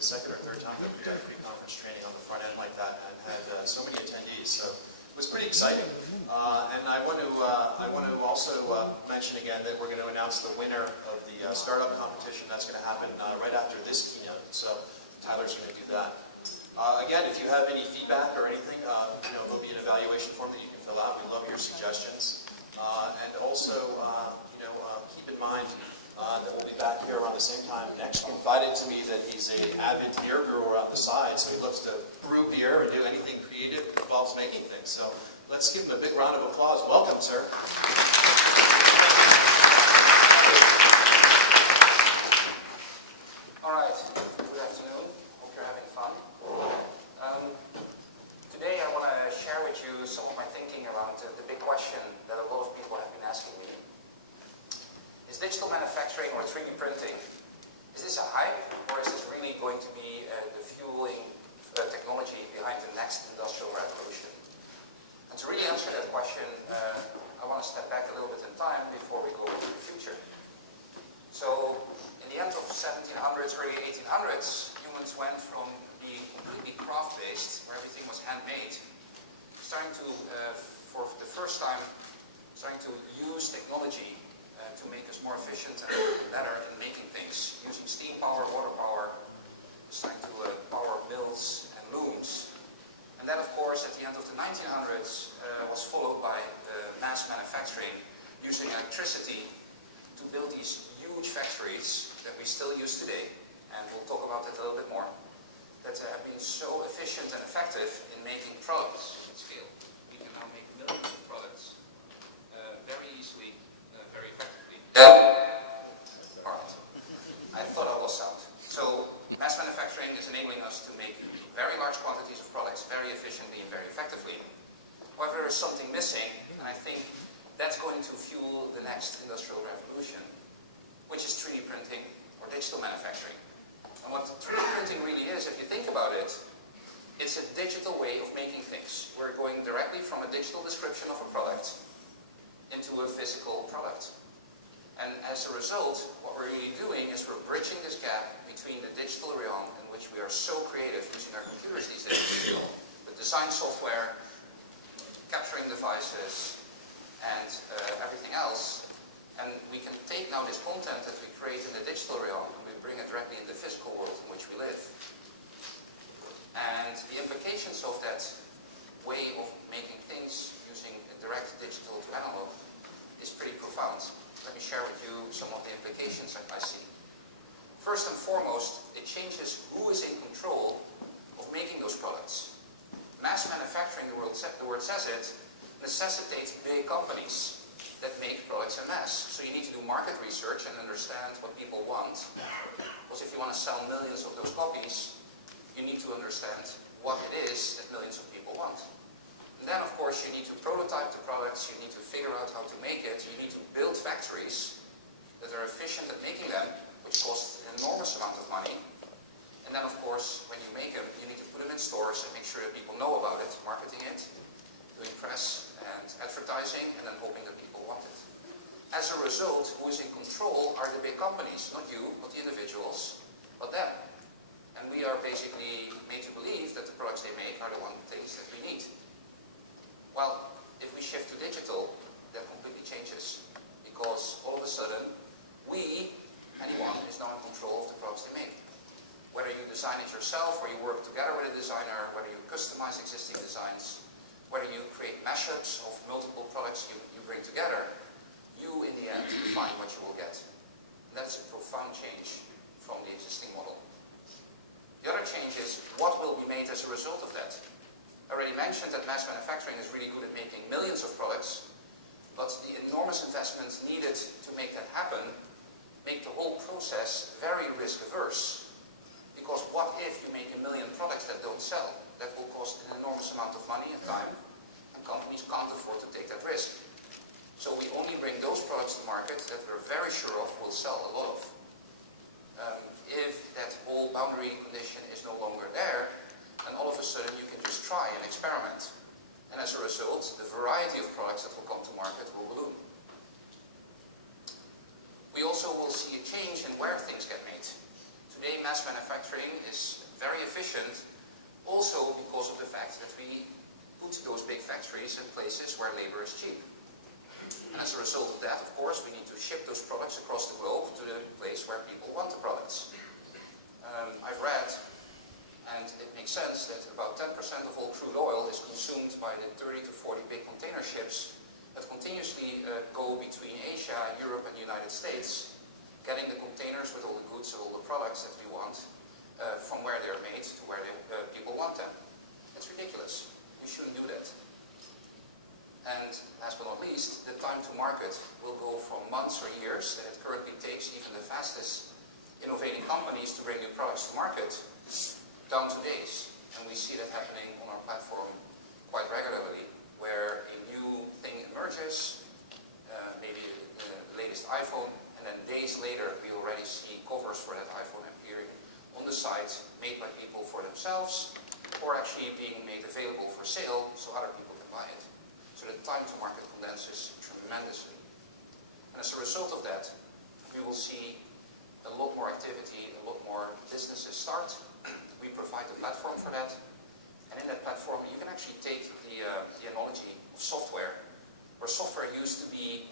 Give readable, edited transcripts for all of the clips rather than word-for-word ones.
the second or third time that we've done a pre-conference training on the front end like that, and had so many attendees. So it was pretty exciting. And I want to also mention again that we're going to announce the winner of the startup competition. That's going to happen right after this keynote. So Tyler's going to do that. Again, if you have any feedback or anything, there'll be an evaluation form that you can fill out. We love your suggestions. And also, keep in mind that we'll be back here around the same time next. He confided to me that he's an avid beer brewer on the side, so he loves to brew beer and do anything creative that involves making things. So let's give him a big round of applause. Welcome, sir. All right. Good afternoon. Hope you're having fun. Today I want to share with you some of my thinking around the big question that a lot of people have been asking me. Is digital manufacturing or 3D printing, is this a hype, or is this really going to be the fueling technology behind the next industrial revolution? And to really answer that question, I want to step back a little bit in time before we go into the future. So, in the end of 1700s, early 1800s, humans went from being completely craft-based, where everything was handmade, starting to, for the first time, starting to use technology to make us more efficient and better in making things, using steam power, water power, starting to power mills and looms. And then, of course, at the end of the 1900s, was followed by mass manufacturing, using electricity to build these huge factories that we still use today, and we'll talk about that a little bit more, that have been so efficient and effective in making products at scale. We can now make millions of products very easily, very effectively. Alright. I thought I was sound. So, mass manufacturing is enabling us to make very large quantities of products very efficiently and very effectively. However, there is something missing, and I think that's going to fuel the next industrial revolution, which is 3D printing or digital manufacturing. And what 3D printing really is, if you think about it, it's a digital way of making things. We're going directly from a digital description of a product into a physical product. And as a result, what we're really doing is we're bridging this gap between the digital realm, in which we are so creative using our computers these days, with design software, capturing devices, and everything else. And we can take now this content that we create in the digital realm and we bring it directly in the physical world in which we live. And the implications of that way of making things using direct digital to analog is pretty profound. Let me share with you some of the implications that I see. First and foremost, it changes who is in control of making those products. Mass manufacturing, the word says it, necessitates big companies that make products en masse. So you need to do market research and understand what people want. Because if you want to sell millions of those copies, you need to understand what it is that millions of people want. And then, of course, you need to prototype the products, you need to figure out how to make it, you need to build factories that are efficient at making them, which costs an enormous amount of money. And then, of course, when you make them, you need to put them in stores and make sure that people know about it, marketing it, doing press and advertising, and then hoping that people want it. As a result, who is in control are the big companies, not you, not the individuals, but them. And we are basically made to believe that the products they make are the things that we need. Well, if we shift to digital, that completely changes. Because all of a sudden, anyone, is now in control of the products they make. Whether you design it yourself, or you work together with a designer, whether you customize existing designs, whether you create mashups of multiple products you bring together, you, in the end, define what you will get. And that's a profound change from the existing model. The other change is what will be made as a result of that. I already mentioned that mass manufacturing is really good at making millions of products, but the enormous investments needed to make that happen make the whole process very risk-averse. Because what if you make 1 million products that don't sell? That will cost an enormous amount of money and time, and companies can't afford to take that risk. So we only bring those products to market that we're very sure of will sell a lot of. If that whole boundary condition is no longer there, then all of a sudden you can just try and experiment. And as a result, the variety of products that will come to market will balloon. We also will see a change in where things get made. Today, mass manufacturing is very efficient, also because of the fact that we put those big factories in places where labor is cheap. And as a result of that, of course, we need to ship those products across the globe to the place where people want the products. I've read, and it makes sense, that about 10% of all crude oil is consumed by the 30 to 40 big container ships that continuously go between Asia, Europe, and the United States, getting the containers with all the goods and all the products that we want from where they're made to where people want them. It's ridiculous. We shouldn't do that. And last but not least, the time to market will go from months or years that it currently takes even the fastest innovating companies to bring new products to market, down to days. And we see that happening on our platform quite regularly, where a new thing emerges, maybe the latest iPhone, and then days later we already see covers for that iPhone appearing on the site, made by people for themselves, or actually being made available for sale so other people can buy it. So the time to market condenses tremendously. And as a result of that, we will see a lot more activity, a lot more businesses start. We provide the platform for that. And in that platform, you can actually take the analogy of software, where software used to be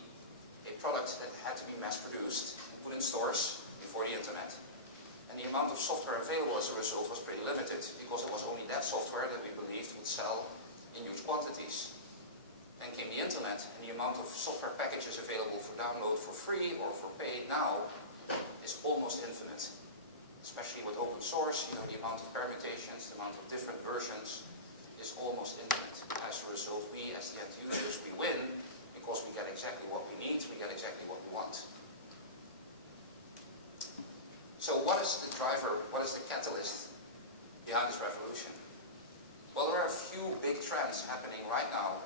a product that had to be mass-produced and put in stores before the internet. And the amount of software available as a result was pretty limited, because it was only that software that we believed would sell in huge quantities. Then came the internet, and the amount of software packages available for download for free or for pay now is almost infinite. Especially with open source, the amount of permutations, the amount of different versions is almost infinite. And as a result, we as the end users, we win because we get exactly what we need, we get exactly what we want. So what is the driver, what is the catalyst behind this revolution? Well, there are a few big trends happening right now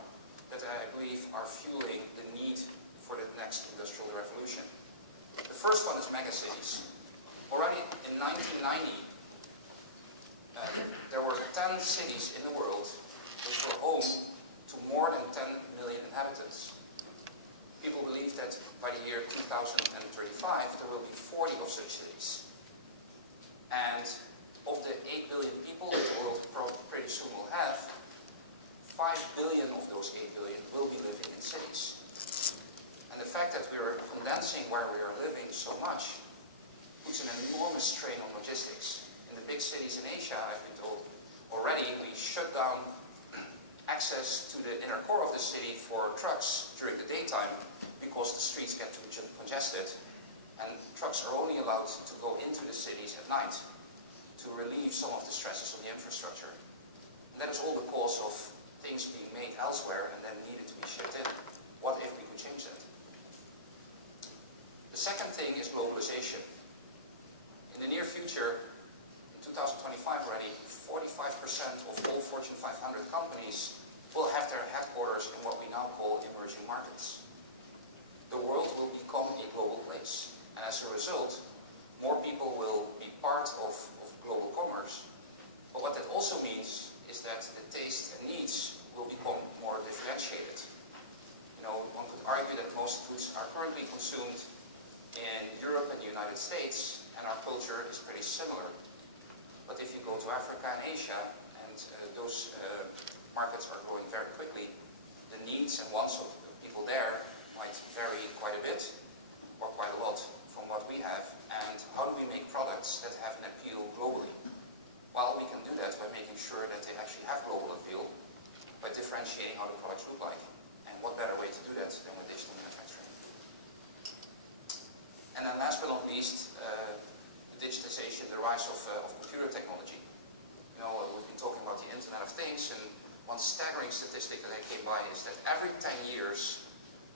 that I believe are fueling the need for the next industrial revolution. The first one is megacities. Already in 1990, there were 10 cities in the world which were home to more than 10 million inhabitants. People believe that by the year 2035, there will be 40 of such cities. And of the 8 billion people that the world pretty soon will have, 5 billion of those 8 billion will be living in cities. And the fact that we are condensing where we are living so much puts an enormous strain on logistics. In the big cities in Asia, I've been told, already we shut down access to the inner core of the city for trucks during the daytime because the streets get too congested. And trucks are only allowed to go into the cities at night to relieve some of the stresses on the infrastructure. And that is all because of things being made elsewhere and then needed to be shipped in. What if we could change that? The second thing is globalization. In the near future, in 2025 already, 45% of all Fortune 500 companies will have their headquarters in what we now call emerging markets. The world will become a global place. And as a result, more people will be part of global commerce. But what that also means is that the taste and needs will become more differentiated. One could argue that most foods are currently consumed in Europe and the United States, and our culture is pretty similar. But if you go to Africa and Asia, and those markets are growing very quickly, the needs and wants of the people there might vary quite a bit, or quite a lot, from what we have. And how do we make products that have an appeal globally? Well, we can do that by making sure that they actually have global appeal, by differentiating how the products look like. And what better way to do that than with digital manufacturing? And then last but not least, the digitization, the rise of computer technology. We've been talking about the Internet of Things, and one staggering statistic that I came by is that every 10 years,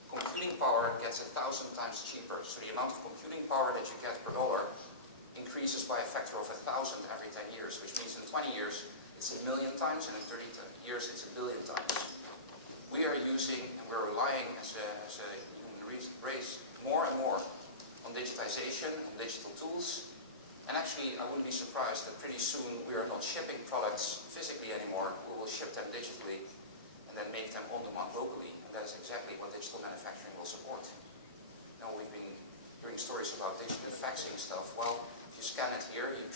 computing power gets 1,000 times cheaper. So the amount of computing power that you get per dollar increases by a factor of 1,000 every 10 years, which means in 20 years, it's 1,000,000 times, and in 30 years, it's 1,000,000,000 times. We are using, and we're relying as a human race, more and more on digitization, on digital tools. And actually, I wouldn't be surprised that pretty soon we are not shipping products physically anymore. We will ship them digitally and then make them on demand locally. And that is exactly what digital manufacturing will support. We've been hearing stories about digital faxing stuff. Well, if you scan it here, you